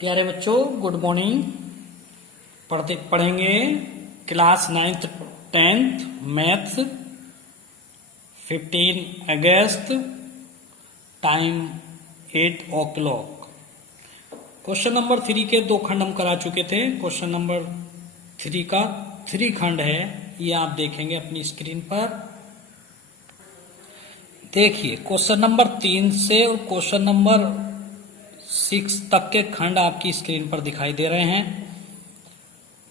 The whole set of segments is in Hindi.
प्यारे बच्चों, गुड मॉर्निंग। पढ़ेंगे क्लास 9th 10th मैथ्स 15 अगस्त, टाइम 8 o'clock। क्वेश्चन नंबर 3 के 2 खंड हम करा चुके थे। क्वेश्चन नंबर 3 का 3 खंड है, ये आप देखेंगे अपनी स्क्रीन पर। देखिए, क्वेश्चन नंबर 3 से और क्वेश्चन नंबर 6 तक के खंड आपकी स्क्रीन पर दिखाई दे रहे हैं।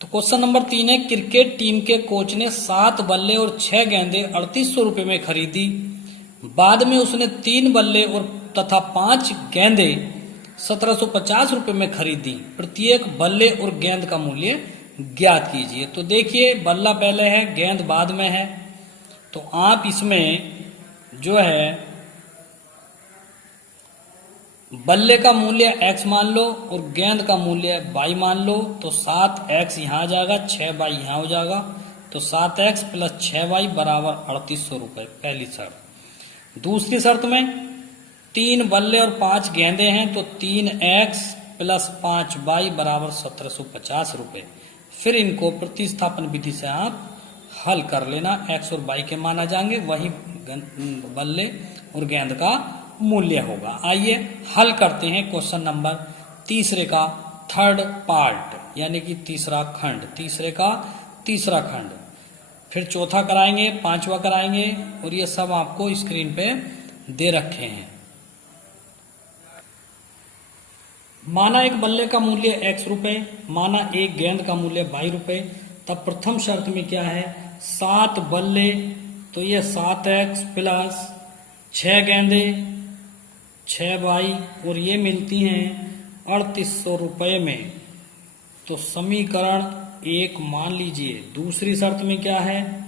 तो क्वेश्चन नंबर 3 है, क्रिकेट टीम के कोच ने 7 बल्ले और 6 गेंदें 3800 रुपए में खरीदी। बाद में उसने 3 बल्ले और तथा 5 गेंदें 1750 रुपए में खरीदी। प्रत्येक बल्ले और गेंद का मूल्य ज्ञात कीजिए। तो देखिए, बल्ला पहले है, गेंद बाद में है। तो आप इसमें जो है बल्ले का मूल्य x मान लो और गेंद का मूल्य y मान लो। तो 7x यहाँ आ जाएगा, 6y यहाँ हो जाएगा। तो 7x प्लस 6y बराबर 3800 रुपये, पहली शर्त। दूसरी शर्त में 3 बल्ले और 5 गेंदे हैं, तो 3x प्लस 5y बराबर 1750 रुपये। फिर इनको प्रतिस्थापन विधि से आप हल कर लेना। x और y के मान आ जाएंगे, वही बल्ले और गेंद का मूल्य होगा। आइए हल करते हैं क्वेश्चन नंबर 3 का थर्ड पार्ट, यानी कि तीसरा खंड। तीसरा खंड फिर चौथा कराएंगे, 5वां कराएंगे, और ये सब आपको स्क्रीन पे दे रखे हैं। माना एक बल्ले का मूल्य x रुपए, माना एक गेंद का मूल्य y रुपए। तब प्रथम शर्त में क्या है, 7 बल्ले, तो ये 7x प्लस 6 गेंदे 6y, और ये मिलती हैं 3800 रुपये में। तो समीकरण 1 मान लीजिए। दूसरी शर्त में क्या है,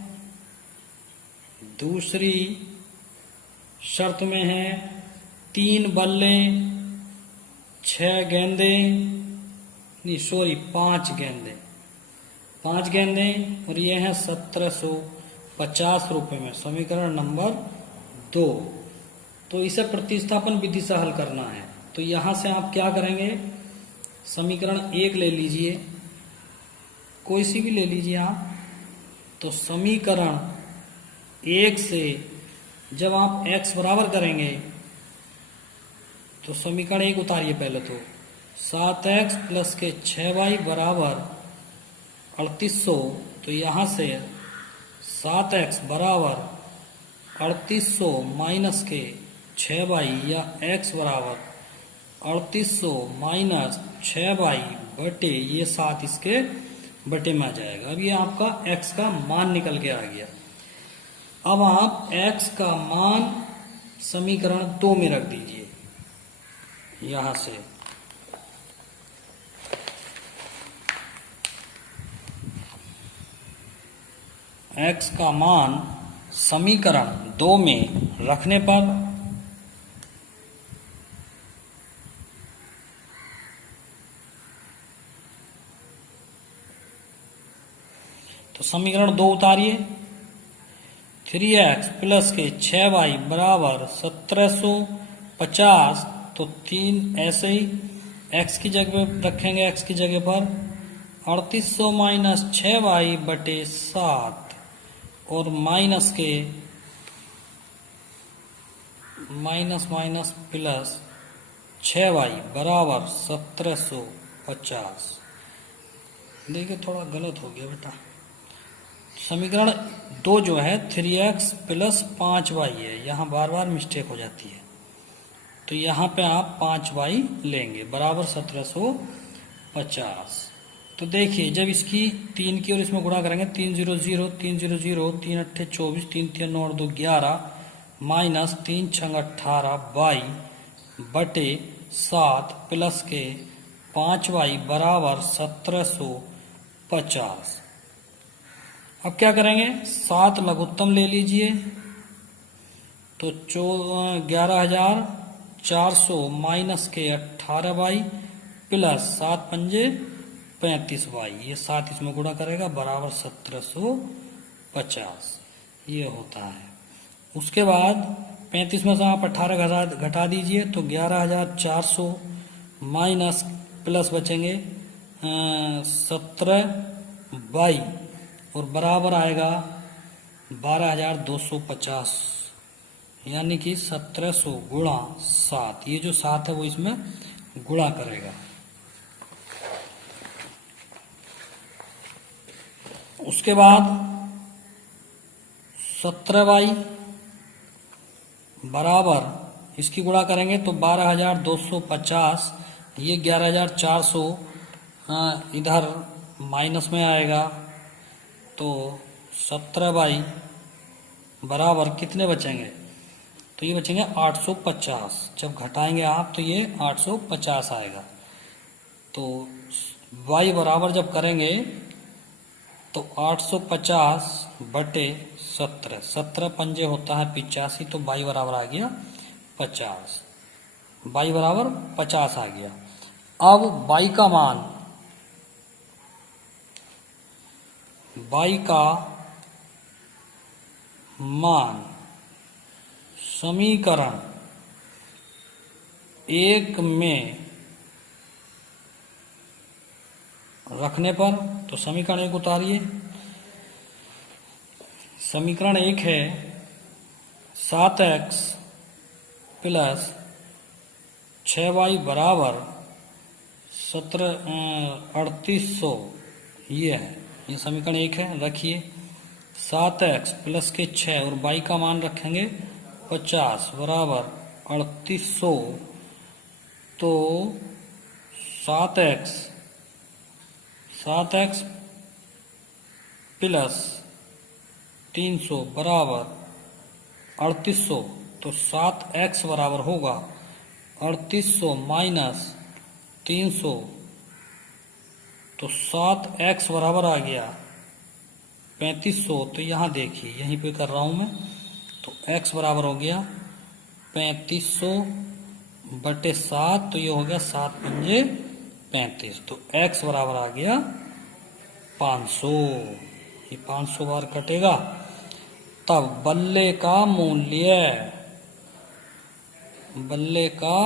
दूसरी शर्त में है 3 बल्ले 6 गेंदे, नहीं सॉरी 5 गेंदे और ये है 1750 रुपये में। समीकरण नंबर 2। तो इसे प्रतिस्थापन विधि से हल करना है। तो यहां से आप क्या करेंगे, समीकरण 1 ले लीजिए, कोई सी भी ले लीजिए आप। तो समीकरण 1 से जब आप x बराबर करेंगे, तो समीकरण 1 उतारिए पहले। तो 7x प्लस के 6y बराबर 3800। तो यहां से 7x बराबर 3800 माइनस के 6y, या x बराबर 3800 माइनस 6y बटे ये 7 इसके बटे में आ जाएगा। अब ये आपका x का मान निकल के आ गया। अब आप x का मान समीकरण 2 में रख दीजिए। यहां से x का मान समीकरण 2 में रखने पर तो समीकरण 2 उतारिए। 3x प्लस के 6y बराबर 1750। तो 3 ऐसे ही x की जगह रखेंगे, x की जगह पर 3800 माइनस 6y बटे 7, और माइनस के माइनस प्लस 6y बराबर 1750। देखिए थोड़ा गलत हो गया बेटा। समीकरण 2 जो है 3x प्लस 5y है, यहाँ बार बार मिस्टेक हो जाती है। तो यहाँ पे आप 5y लेंगे बराबर 1750। तो देखिए, जब इसकी 3 की और इसमें गुणा करेंगे, 3 0 0 3 0 0 3 8 24 3 3 9 2 11 माइनस 3 6 18 y बटे 7 प्लस के 5y बराबर 1750। अब क्या करेंगे, 7 लघुत्तम ले लीजिए। तो 11400 माइनस के 18y प्लस 7 पंजे 35y, ये 7 इसमें गुणा करेगा बराबर 1750। ये होता है। उसके बाद 35 में से आप 18 घटा दीजिए, तो 11400 माइनस प्लस बचेंगे 17y और बराबर आएगा 12,250, यानी कि 1700 गुणा 7। ये जो 7 है वो इसमें गुणा करेगा। उसके बाद 17y बराबर इसकी गुणा करेंगे तो 12,250, ये 11,400 इधर माइनस में आएगा, तो 17y बराबर कितने बचेंगे, तो ये बचेंगे 850। जब घटाएंगे आप तो ये 850 आएगा। तो y बराबर जब करेंगे तो 850 बटे 17, 17 पंजे होता है 85, तो y बराबर आ गया 50, y बराबर 50 आ गया। अब y का मान, y का मान समीकरण 1 में रखने पर, तो समीकरण 1 उतारिए। समीकरण 1 है 7x प्लस 6y बराबर 3800, ये है, ये समीकरण 1 है। रखिए 7x प्लस के 6 और y का मान रखेंगे 50 बराबर 3800, तो 7x प्लस 300 बराबर 3800, तो 7x बराबर होगा 3800 माइनस 300, तो 7x बराबर आ गया 3500। तो यहाँ देखिए, यहीं पे कर रहा हूं मैं, तो x बराबर हो गया 3500 बटे 7, तो ये हो गया 7 पंजे 35, तो x बराबर आ गया 500। ये 500 बार कटेगा, तब बल्ले का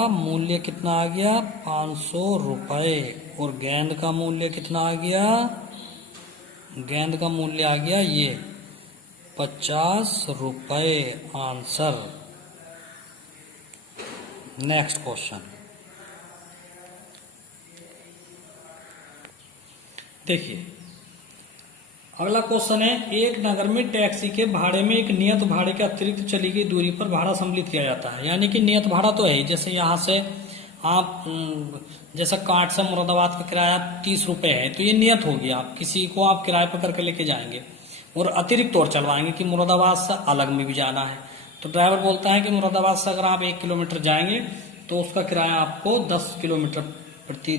मूल्य कितना आ गया, 500 रुपए। और गेंद का मूल्य कितना आ गया, गेंद का मूल्य आ गया ये 50 रुपए। आंसर। नेक्स्ट क्वेश्चन देखिए, अगला क्वेश्चन है, एक नगर में टैक्सी के भाड़े में एक नियत भाड़े के अतिरिक्त चली गई दूरी पर भाड़ा सम्मिलित किया जाता है। यानी कि नियत भाड़ा तो है ही, जैसे यहाँ से आप जैसा कांट से मुरादाबाद का किराया 30 रुपए है, तो ये नियत होगी। आप किसी को आप किराए पर करके लेके जाएंगे और अतिरिक्त और चलवाएंगे कि मुरादाबाद से अलग में भी जाना है, तो ड्राइवर बोलता है कि मुरादाबाद से अगर आप 1 किलोमीटर जाएंगे तो उसका किराया आपको 10 किलोमीटर प्रति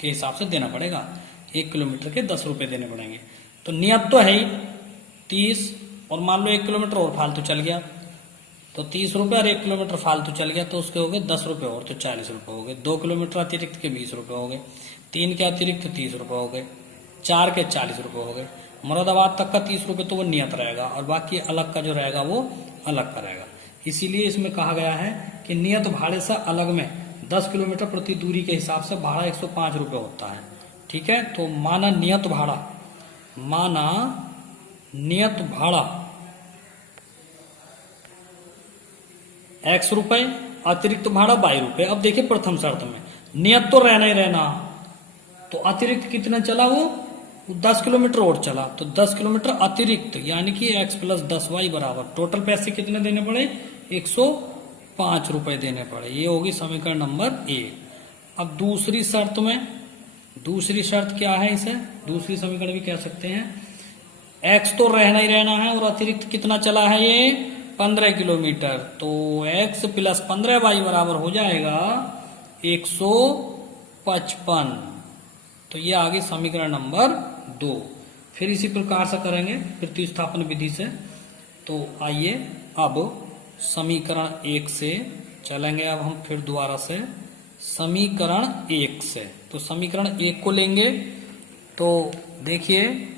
के हिसाब से देना पड़ेगा, 1 किलोमीटर के 10 रुपए देने पड़ेंगे। तो नियत तो है ही 30, और मान लो 1 किलोमीटर और फालतू चल गया तो 30 रुपए, और 1 किलोमीटर फालतू चल गया तो उसके हो गए 10 रुपए और, तो 40 रुपए हो गए। 2 किलोमीटर अतिरिक्त के 20 रुपए हो गए, 3 के अतिरिक्त 30 रुपए हो गए, 4 के 40 रुपए हो गए। मुरादाबाद तक का 30 रुपए तो वो नियत रहेगा, और बाकी अलग का जो रहेगा वो अलग का रहेगा। इसीलिए इसमें कहा गया है कि नियत भाड़े से अलग में 10 किलोमीटर प्रति दूरी के हिसाब से भाड़ा 105 रुपए होता है। ठीक है, तो माना नियत भाड़ा x रुपए, अतिरिक्त भाड़ा y रुपए। अब देखिए प्रथम शर्त में नियत तो रहना ही रहना, तो अतिरिक्त कितना चला, वो 10 किलोमीटर और चला, तो 10 किलोमीटर अतिरिक्त यानी कि x प्लस 10y बराबर टोटल पैसे कितने देने पड़े, 105 रुपए देने पड़े। ये होगी समीकरण नंबर 1। अब दूसरी शर्त क्या है, इसे दूसरी समीकरण भी कह सकते हैं। x तो रहना ही रहना है और अतिरिक्त कितना चला है, ये 15 किलोमीटर, तो x प्लस 15y बराबर हो जाएगा 155। तो ये आ गई समीकरण नंबर 2। फिर इसी प्रकार से करेंगे प्रतिस्थापन विधि से। तो आइए अब समीकरण 1 से चलेंगे, अब हम फिर दोबारा से समीकरण 1 से। तो समीकरण 1 को लेंगे, तो देखिए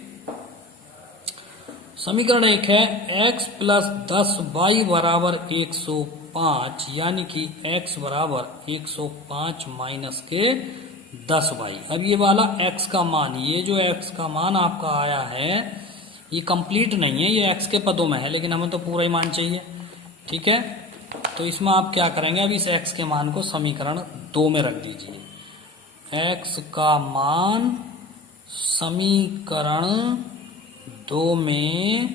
समीकरण 1 है x प्लस 10y बराबर 105, यानी कि x बराबर 105 माइनस के 10y। अब ये वाला x का मान, ये जो x का मान आपका आया है ये कंप्लीट नहीं है, ये x के पदों में है, लेकिन हमें तो पूरा ही मान चाहिए। ठीक है, तो इसमें आप क्या करेंगे, अब इस x के मान को समीकरण 2 में रख दीजिए। x का मान समीकरण 2 में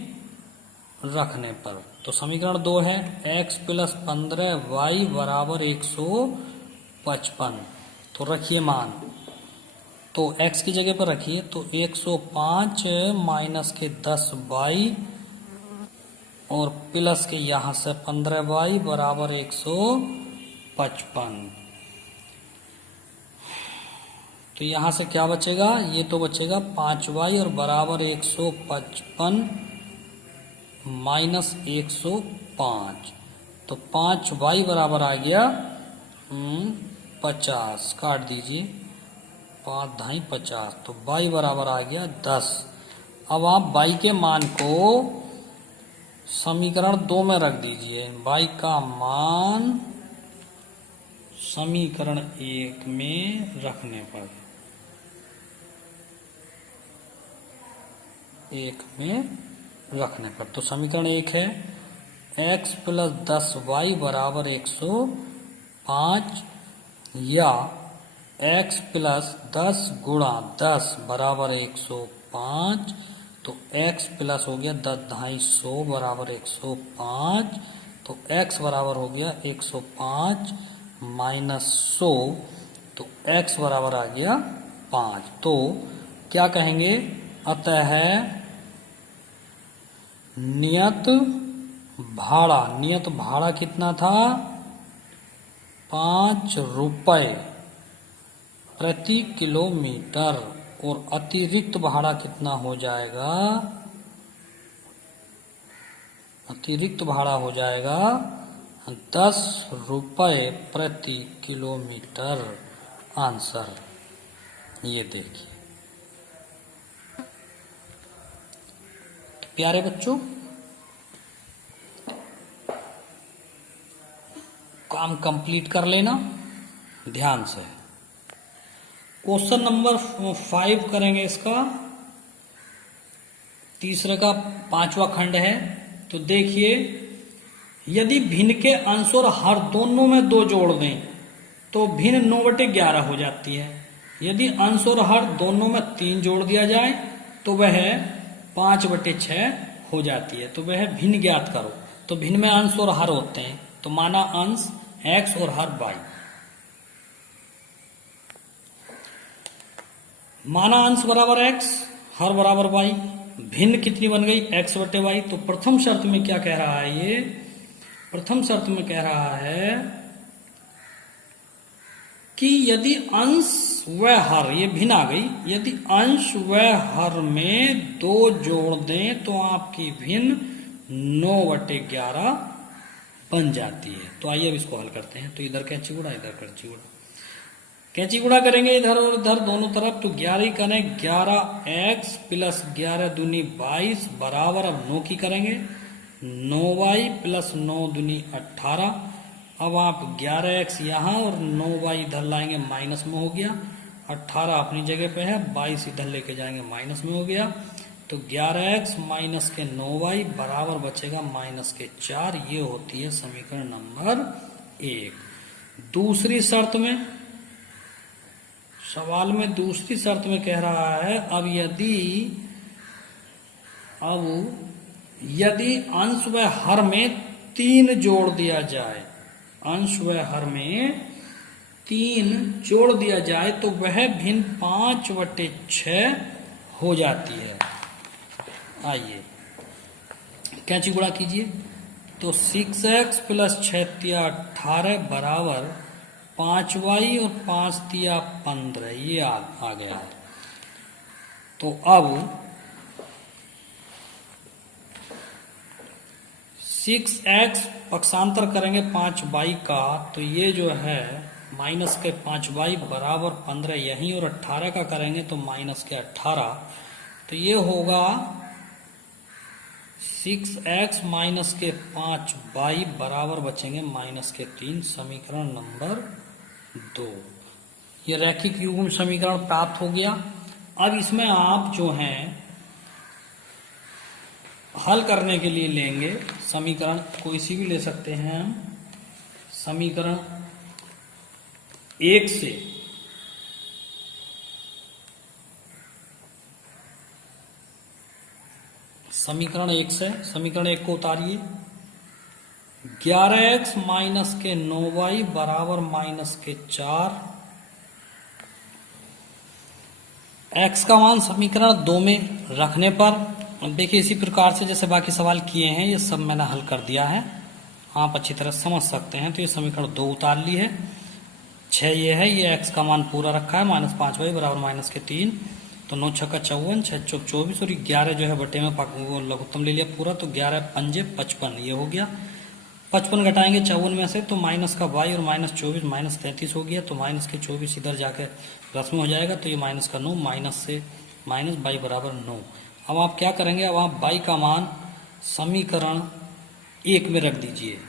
रखने पर, तो समीकरण 2 है x प्लस 15y बराबर 155। तो रखिए मान, तो x की जगह पर रखिए, तो 105 माइनस के 10y और प्लस के यहाँ से 15y बराबर 155। तो यहाँ से क्या बचेगा, ये तो बचेगा 5y और बराबर 155 माइनस 105। तो 5y बराबर आ गया 50, काट दीजिए, 5 ढाई 50, तो y बराबर आ गया 10। अब आप y के मान को समीकरण 2 में रख दीजिए। y का मान समीकरण 1 में रखने पर, 1 में रखने पर, तो समीकरण 1 है x प्लस 10y बराबर 105 या x प्लस 10 गुणा 10 बराबर 105। तो x प्लस हो गया 10 ढाई 100 बराबर 105। तो x बराबर हो गया 105 माइनस 100, तो x बराबर आ गया 5। तो क्या कहेंगे, अतः नियत भाड़ा कितना था, 5 रुपए प्रति किलोमीटर, और अतिरिक्त भाड़ा कितना हो जाएगा, अतिरिक्त भाड़ा हो जाएगा 10 रुपए प्रति किलोमीटर। आंसर ये देखिए। प्यारे बच्चों, काम कंप्लीट कर लेना ध्यान से। क्वेश्चन नंबर 5 करेंगे, इसका तीसरे का 5वां खंड है। तो देखिए, यदि भिन्न के अंश और हर दोनों में 2 जोड़ दें तो भिन्न 9/11 हो जाती है। यदि अंश और हर दोनों में 3 जोड़ दिया जाए तो वह 5/6 हो जाती है। तो वह भिन्न ज्ञात करो। तो भिन्न में अंश और हर होते हैं, तो माना अंश x और हर y। माना अंश बराबर x, हर बराबर y, भिन्न कितनी बन गई, x/y। तो प्रथम शर्त में क्या कह रहा है, ये प्रथम शर्त में कह रहा है कि यदि अंश व हर, ये भिन्न आ गई, यदि अंश व हर में 2 जोड़ दें तो आपकी भिन्न 9/11 बन जाती है। तो आइए अब इसको हल करते हैं। तो इधर कैंची गुणा, इधर कैंची गुणा, कैंची गुणा करेंगे इधर और इधर दोनों तरफ। तो 11 करें, 11x प्लस 11 दूनी 22 बराबर, अब 9 की करेंगे, 9y प्लस 9 दूनी 18। अब आप 11x यहाँ और 9y इधर लाएंगे, माइनस में हो गया। 18 अपनी जगह पे है, 22 इधर लेके जाएंगे, माइनस में हो गया। तो 11x माइनस के 9y बराबर बचेगा माइनस के 4। ये होती है समीकरण नंबर 1। दूसरी शर्त में, सवाल में दूसरी शर्त में कह रहा है, अब यदि अंश व हर में 3 जोड़ दिया जाए, अंश व हर में 3 जोड़ दिया जाए तो वह भिन्न 5/6 हो जाती है। आइए कैंची गुणा कीजिए। तो 6x प्लस 6 × 18 बराबर 5y और 5 × 15, ये आ गया है। तो अब 6x पक्षांतर करेंगे 5y का, तो ये जो है माइनस के 5y बराबर 15 यहीं, और 18 का करेंगे तो माइनस के 18। तो ये होगा 6x माइनस के 5y बराबर बचेंगे माइनस के 3। समीकरण नंबर 2। ये रैखिक युग्म समीकरण प्राप्त हो गया। अब इसमें आप जो हैं हल करने के लिए लेंगे समीकरण, कोई सी भी ले सकते हैं हम। समीकरण 1 से समीकरण 1 को उतारिए। 11x माइनस के 9y बराबर माइनस के 4। x का मान समीकरण 2 में रखने पर देखिए इसी प्रकार से जैसे बाकी सवाल किए हैं ये सब मैंने हल कर दिया है, आप अच्छी तरह समझ सकते हैं। तो ये समीकरण 2 उतार ली है। 6 ये है, ये x का मान पूरा रखा है, -5y बराबर माइनस के 3। तो 9 छक्का 54, 6 चौक 24 और 11 जो है बटे में वो लघुत्तम ले लिया पूरा, तो 11 पंजे 55 ये हो गया। 55 घटाएंगे 54 में से तो माइनस का y और -24 -33 हो गया। तो माइनस के 24 इधर जाकर प्लस में हो जाएगा, तो ये माइनस का 9 माइनस से माइनस y बराबर 9। अब आप क्या करेंगे, अब आप y का मान समीकरण 1 में रख दीजिए।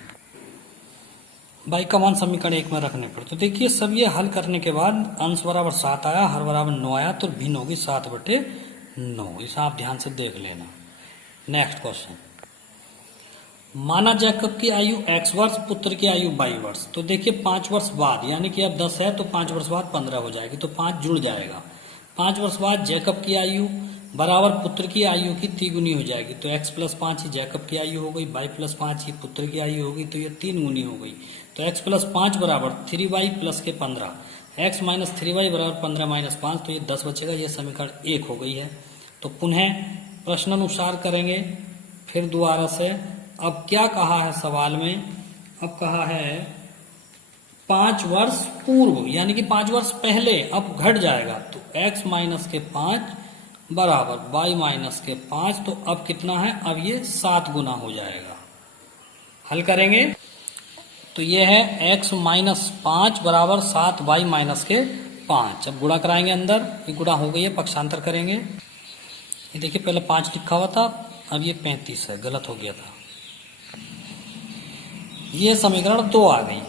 y का मान समीकरण 1 में रखने पर तो देखिए सब ये हल करने के बाद अंश बराबर 7 आया, हर बराबर 9 आया, तो भिन्न होगी 7/9। इसे आप ध्यान से देख लेना। नेक्स्ट क्वेश्चन, माना जैकब की आयु x वर्ष, पुत्र की आयु y वर्ष। तो देखिए 5 वर्ष बाद, यानी कि अब 10 है तो 5 वर्ष बाद 15 हो जाएगी, तो 5 जुड़ जाएगा। 5 वर्ष बाद जैकब की आयु बराबर पुत्र की आयु की तिगुनी हो जाएगी, तो x + 5 ही जैकब की आयु हो गई, y + 5 ही पुत्र की आयु होगी, तो ये 3 गुनी हो गई। तो x + 5 बराबर 3y + के 15, x - 3y बराबर 15 - 5, तो ये 10 बचेगा। ये समीकरण 1 हो गई है। तो पुनः प्रश्नानुसार करेंगे फिर दोबारा से। अब क्या कहा है सवाल में, अब कहा है 5 वर्ष पूर्व, यानी कि 5 वर्ष पहले, अब घट जाएगा, तो x - के 5 बराबर y - के 5, तो अब कितना है, अब ये 7 गुना हो जाएगा। हल करेंगे तो ये है x - 5 बराबर 7y - के 5। अब गुणा कराएंगे अंदर, ये गुणा हो गई है, पक्षांतर करेंगे। ये देखिए पहले 5 लिखा हुआ था, अब ये 35 है, गलत हो गया था। ये समीकरण 2 आ गई।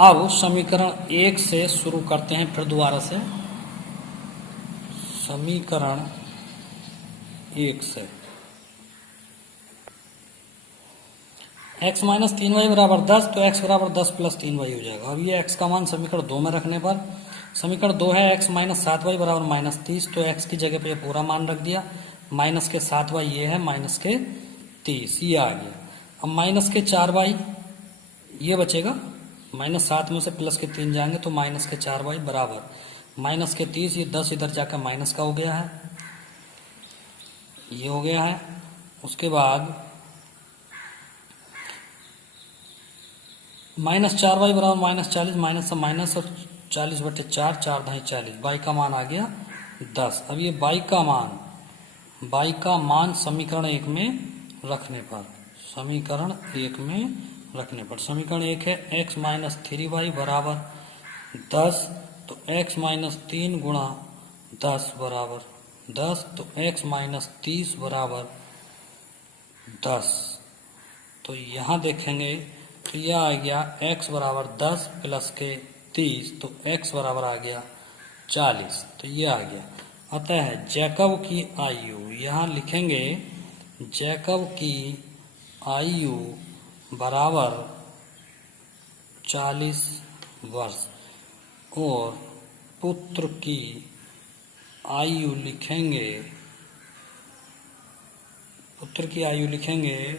अब समीकरण 1 से शुरू करते हैं फिर दोबारा से। समीकरण 1 से x - 3y बराबर 10, तो x बराबर 10 + 3y हो जाएगा। अब ये x का मान समीकरण 2 में रखने पर, समीकरण 2 है x - 7y बराबर -30, तो x की जगह पे पूरा मान रख दिया। माइनस के 7y ये है, माइनस के 30 ये आ गया। अब माइनस के 4y ये बचेगा, -7 में से प्लस के 3 जाएंगे तो माइनस के 4y बराबर माइनस के 30, ये 10 इधर जाकर माइनस का हो गया है, ये हो गया है। उसके बाद -4y बराबर -40, माइनस से माइनस और 40/4, 4 × 40, y का मान आ गया 10। अब ये y का मान समीकरण 1 में रखने पर, समीकरण 1 में रखने पर, समीकरण 1 है x - 3y बराबर 10, तो x - 3 गुणा 10 बराबर 10, तो x - 30 बराबर 10। तो यहाँ देखेंगे तो यह आ गया x बराबर 10 प्लस के 30, तो x बराबर आ गया 40, तो ये आ गया। अतः जैकब की आयु, यहाँ लिखेंगे जैकब की आयु बराबर 40 वर्ष और पुत्र की आयु लिखेंगे, पुत्र की आयु लिखेंगे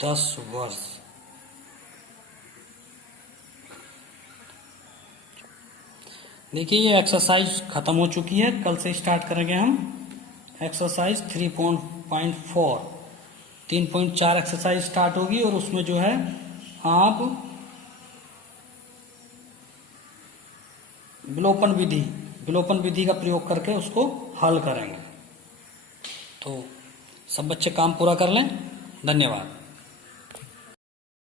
10 वर्ष। देखिए ये एक्सरसाइज खत्म हो चुकी है, कल से स्टार्ट करेंगे हम एक्सरसाइज 3.4। 3.4 एक्सरसाइज स्टार्ट होगी और उसमें जो है आप विलोपन विधि का प्रयोग करके उसको हल करेंगे। तो सब बच्चे काम पूरा कर लें। धन्यवाद।